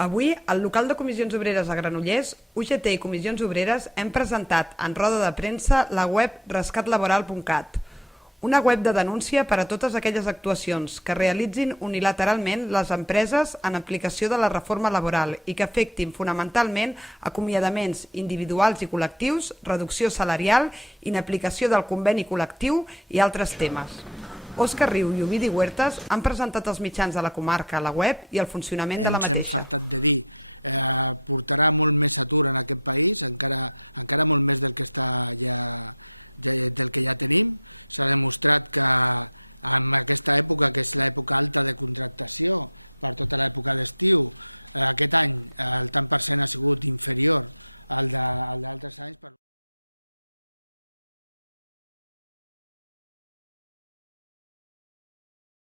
Avui, al local de Comissions Obreres a Granollers, UGT i Comissions Obreres hem presentat en roda de premsa la web rescatlaboral.cat, una web de denúncia per a totes aquelles actuacions que realitzin unilateralment les empreses en aplicació de la reforma laboral i que afectin fonamentalment acomiadaments individuals i col·lectius, reducció salarial, inaplicació del conveni col·lectiu i altres temes. Òscar Riu i Ovidi Huertas han presentat als mitjans de la comarca la web i el funcionament de la mateixa. Ens hem fartat de dir, portarà molt més atur en aquest país, encara molt més del que ja tenim. S'ha demostrat que en aquesta època, que és l'època alta de contractació per tota l'època d'estiu, aquest any el tant per cent ha sigut inferior al d'altres anys.